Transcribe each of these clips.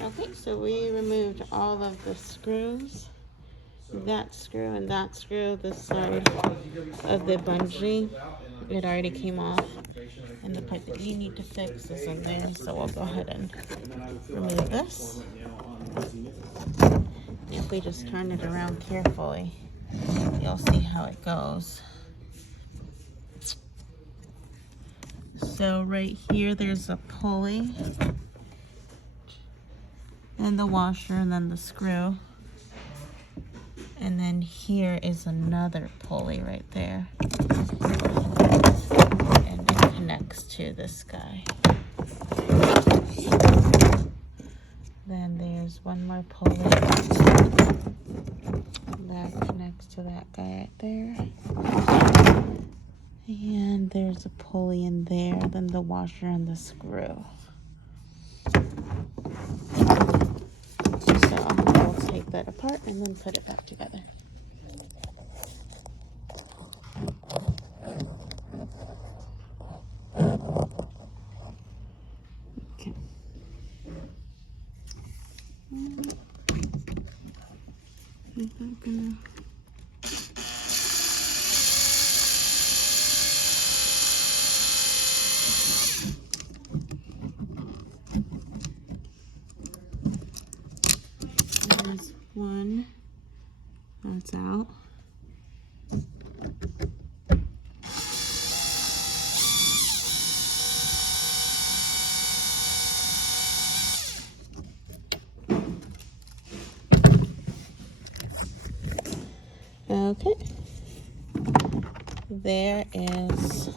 Okay, so we removed all of the screws. That screw and that screw, this side of the bungee, it already came off. And the part that you need to fix is in there, so we'll go ahead and remove this. If we just turn it around carefully, you'll see how it goes. So right here, there's a pulley, and the washer, and then the screw. And then here is another pulley right there. And it connects to this guy. Then there's one more pulley that connects to that guy right there. And there's a pulley in there, then the washer and the screw. So we'll take that apart and then put it back together. Okay. There's one that's out. Okay. There is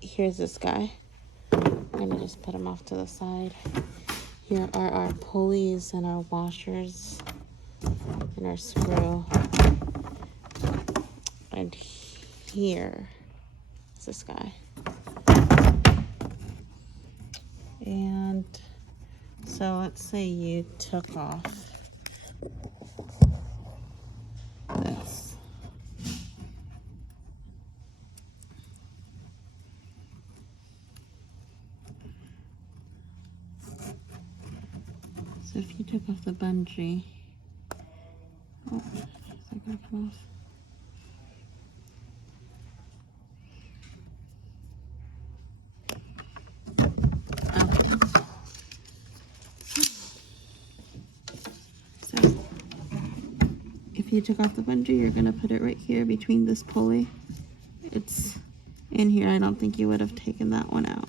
here's this guy. I'm gonna just put him off to the side. Here are our pulleys and our washers and our screw. And here is this guy. And so let's say you took off this. So if you took off the bungee, oh, is that gonna come off? Okay. So if you took off the bungee, you're gonna put it right here between this pulley. It's in here. I don't think you would have taken that one out.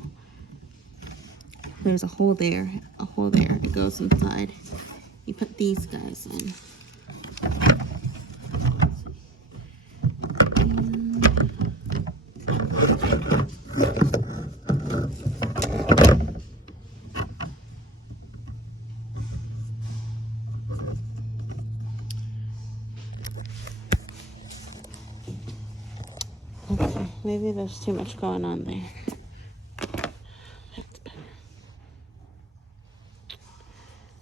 There's a hole there, a hole there. It goes inside. You put these guys in. Okay, maybe there's too much going on there. That's better.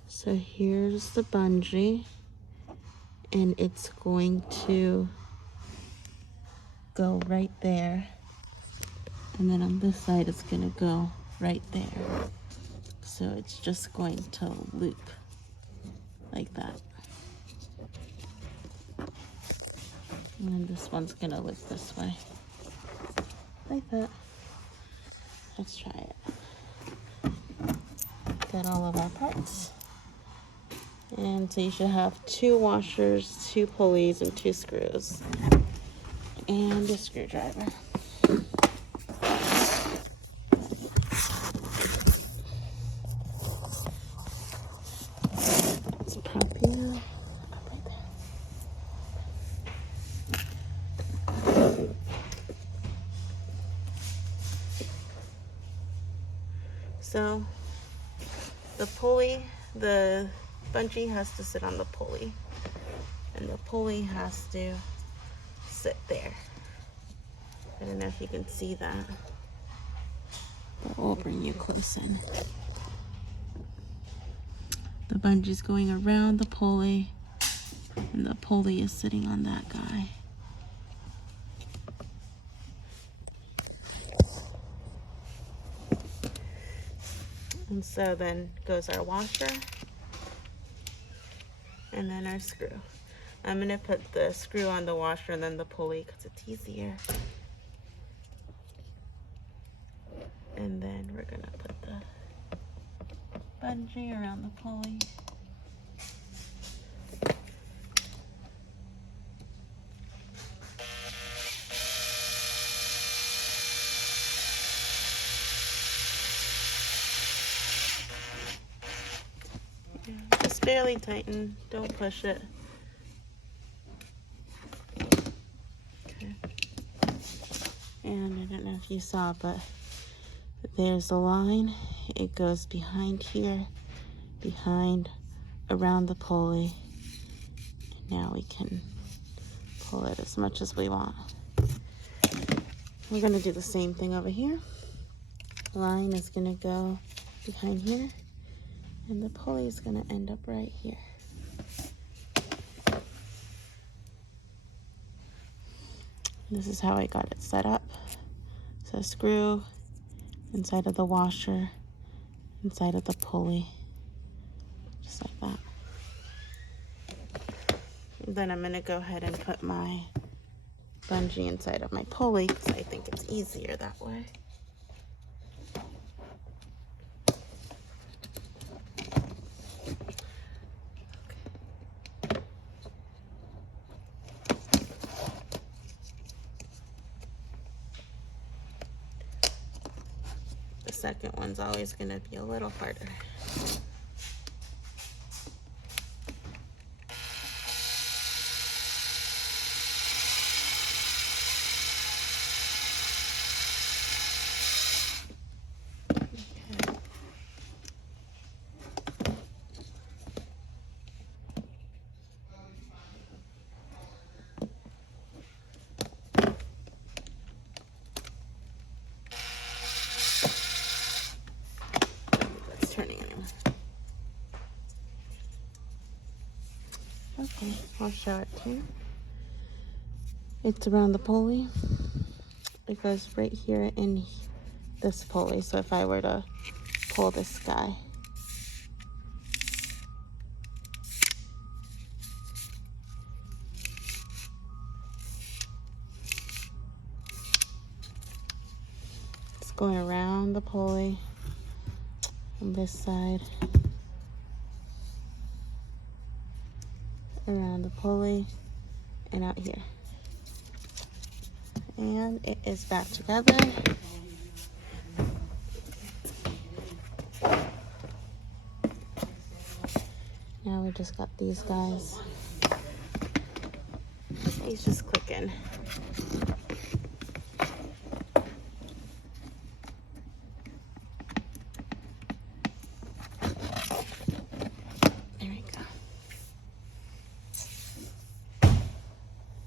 So here's the bungee, and it's going to go right there. And then on this side, it's going to go right there. So it's just going to loop like that. And then this one's going to loop this way. Like that. Let's try it. Got all of our parts. And so you should have 2 washers, 2 pulleys, and 2 screws. And a screwdriver. Let's prop you up right there. So the pulley, the bungee has to sit on the pulley, and the pulley has to sit there. I don't know if you can see that, but we'll bring you close in. The bungee's going around the pulley, and the pulley is sitting on that guy. And so then goes our washer and then our screw. I'm gonna put the screw on the washer and then the pulley because it's easier. And then we're gonna put the bungee around the pulley. Just barely tighten, don't push it. Okay. And I don't know if you saw, but there's the line. It goes behind here, behind, around the pulley. And now we can pull it as much as we want. We're gonna do the same thing over here. Line is gonna go behind here, and the pulley is gonna end up right here. This is how I got it set up. So screw inside of the washer, inside of the pulley, just like that. And then I'm gonna go ahead and put my bungee inside of my pulley because I think it's easier that way. The second one's always gonna be a little harder. Turning anyway. Okay, I'll show it to you. It's around the pulley. It goes right here in this pulley. So if I were to pull this guy, it's going around the pulley on this side, around the pulley, and out here. And it is back together. Now we just got these guys. He's just clicking. There we go.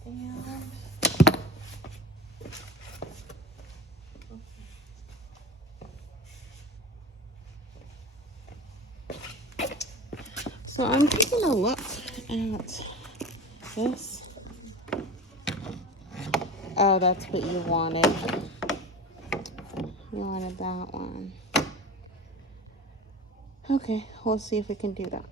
And so I'm taking a look at this. Oh, that's what you wanted. You wanted that one. Okay, we'll see if we can do that.